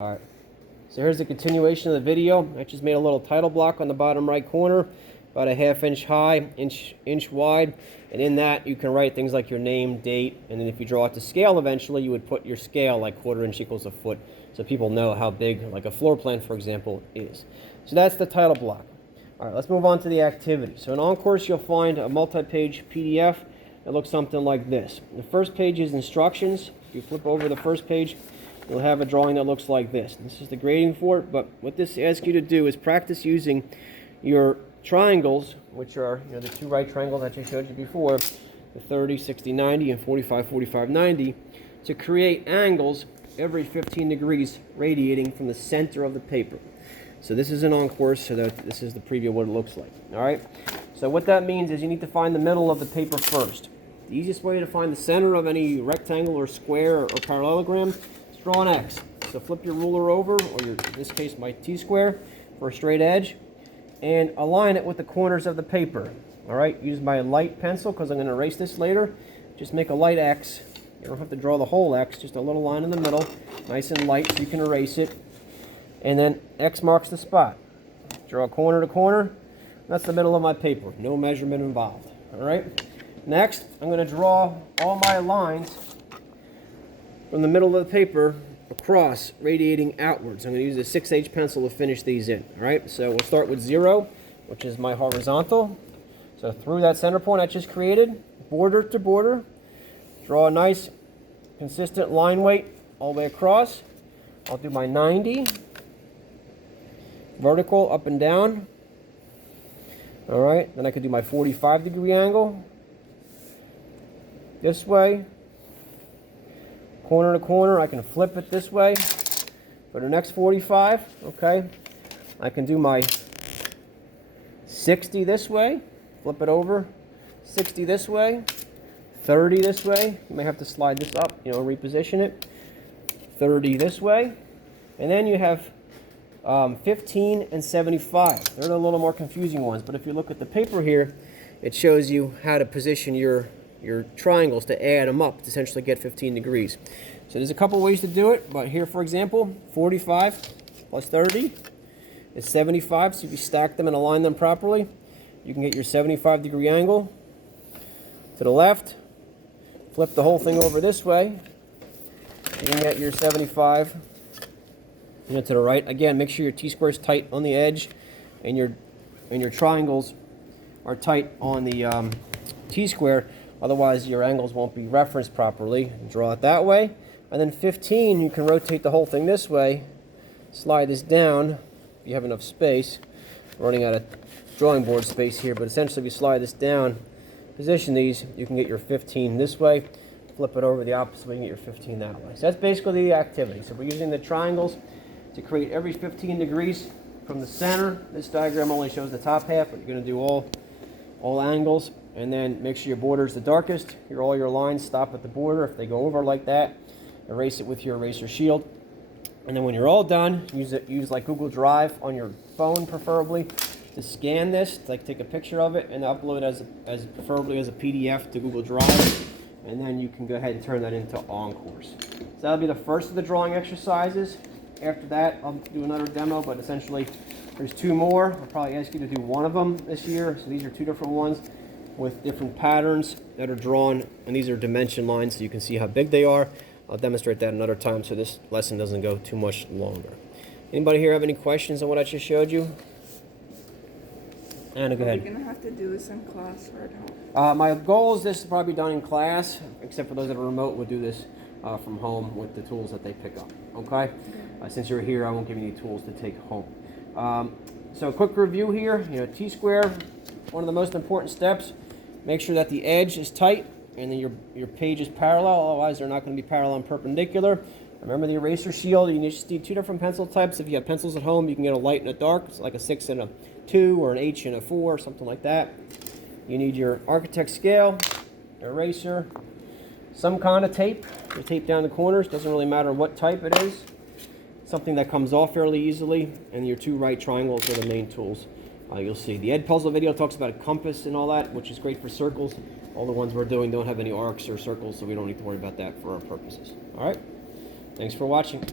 Alright, so here's the continuation of the video. I just made a little title block on the bottom right corner, about a ½ inch high, inch wide, and in that you can write things like your name, date, and then if you draw it to scale eventually, you would put your scale like 1/4 inch equals a foot, so people know how big, like a floor plan, for example, is. So that's the title block. Alright, let's move on to the activity. So in OnCourse, you'll find a multi-page PDF that looks something like this. The first page is instructions. If you flip over the first page, you'll have a drawing that looks like this. This is the grading for it, but what this asks you to do is practice using your triangles, which are the two right triangles that I showed you before, the 30, 60, 90, and 45, 45, 90, to create angles every 15 degrees radiating from the center of the paper. So this is an OnCourse, so that this is the preview of what it looks like. All right. So what that means is you need to find the middle of the paper first. The easiest way to find the center of any rectangle or square or parallelogram, draw an X. So flip your ruler over, or in this case my T-square, for a straight edge, and align it with the corners of the paper. All right, use my light pencil because I'm going to erase this later. Just make a light X. You don't have to draw the whole X, just a little line in the middle, nice and light so you can erase it. And then X marks the spot. Draw corner to corner. That's the middle of my paper. No measurement involved. All right. Next, I'm going to draw all my lines from the middle of the paper across, radiating outwards. I'm going to use a 6H pencil to finish these in. All right, so we'll start with 0, which is my horizontal. So through that center point I just created, border to border, draw a nice consistent line weight all the way across. I'll do my 90, vertical up and down. All right, then I could do my 45-degree angle this way. Corner to corner, I can flip it this way for the next 45, okay? I can do my 60 this way, flip it over, 60 this way, 30 this way, you may have to slide this up, reposition it, 30 this way, and then you have 15 and 75. They're the little more confusing ones, but if you look at the paper here, it shows you how to position your triangles to add them up to essentially get 15 degrees. So there's a couple ways to do it, but here, for example, 45 plus 30 is 75. So if you stack them and align them properly, you can get your 75-degree angle to the left. Flip the whole thing over this way. You can get your 75 to the right. Again, make sure your T-square is tight on the edge, and your triangles are tight on the T-square. Otherwise, your angles won't be referenced properly. Draw it that way. And then 15, you can rotate the whole thing this way. Slide this down if you have enough space. I'm running out of drawing board space here, but essentially if you slide this down, position these, you can get your 15 this way. Flip it over the opposite way, you can get your 15 that way. So that's basically the activity. So we're using the triangles to create every 15 degrees from the center. This diagram only shows the top half, but you're going to do all angles. And then make sure your border is the darkest. All your lines stop at the border. If they go over like that, erase it with your eraser shield. And then when you're all done, use like Google Drive on your phone, preferably, to scan this, like take a picture of it and upload it as preferably as a PDF to Google Drive. And then you can go ahead and turn that into OnCourse. So that'll be the first of the drawing exercises. After that, I'll do another demo, but essentially there's 2 more. I'll probably ask you to do one of them this year. So these are 2 different ones with different patterns that are drawn, and these are dimension lines so you can see how big they are. I'll demonstrate that another time so this lesson doesn't go too much longer. Anybody here have any questions on what I just showed you? Anna, go ahead. Are we going to have to do this in class or at home? My goal is this to probably be done in class, except for those that are remote would do this from home with the tools that they pick up. Okay? Since you're here, I won't give you any tools to take home. So a quick review here. T-square, one of the most important steps. Make sure that the edge is tight and then your page is parallel, otherwise they're not going to be parallel and perpendicular. Remember the eraser shield, you just need 2 different pencil types. If you have pencils at home, you can get a light and a dark. It's like a 6 and a 2 or an H and a 4 or something like that. You need your architect scale, eraser, some kind of tape to tape down the corners. Doesn't really matter what type it is. Something that comes off fairly easily, and your 2 right triangles are the main tools. You'll see the Edpuzzle video talks about a compass and all that, which is great for circles. All the ones we're doing don't have any arcs or circles, so we don't need to worry about that for our purposes. All right? Thanks for watching.